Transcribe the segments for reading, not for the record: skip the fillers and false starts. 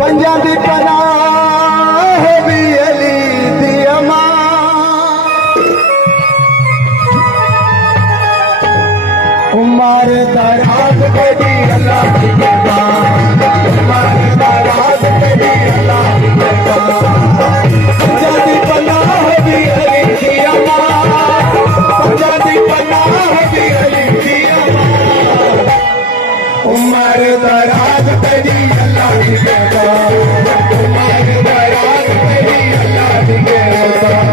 पंजां दी पनाह भी अली दी अमां उमर दराज तेरी अल्लाह दी कुर्बान उमर दराज तेरी अल्लाह दी कुर्बान पंजां दी पनाह भी अली दी अमां पंजां दी पनाह भी अली दी अमां उमर दराज तेरी अल्लाह दी कुर्बान उमर दराज तेरी अल्लाह दी कुर्बान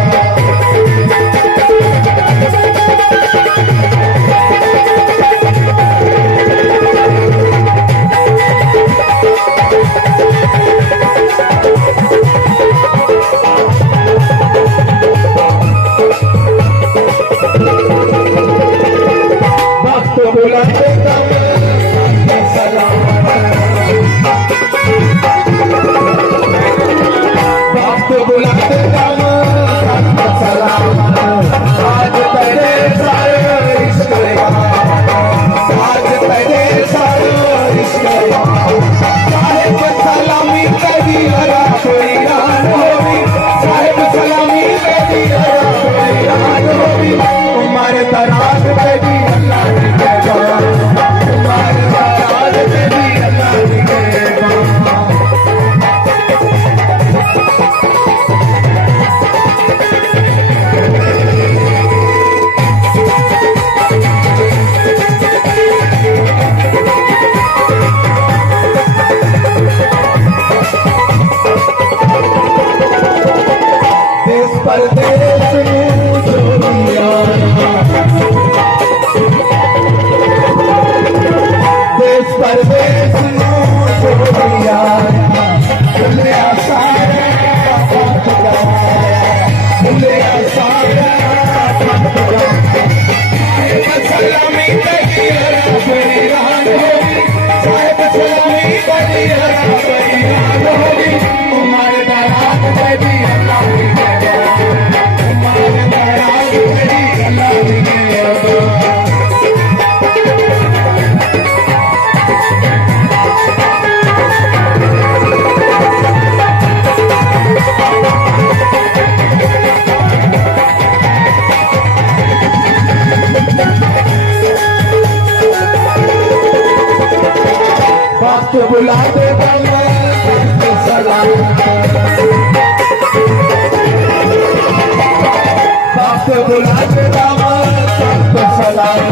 बुलाते सलाम बुलाते सलाम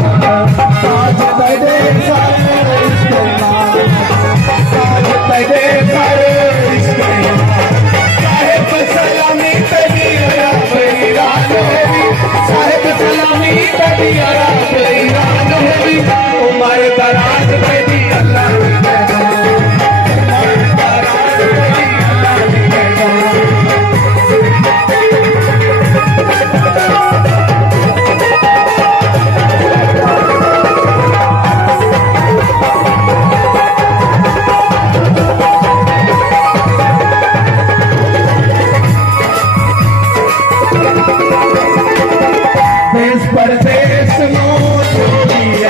आज तेरे सारे साहेब सलामी तेरी साहेब सलामी तेरी उमर दराज तेरी अल्लाह परदेश नो छोड़िया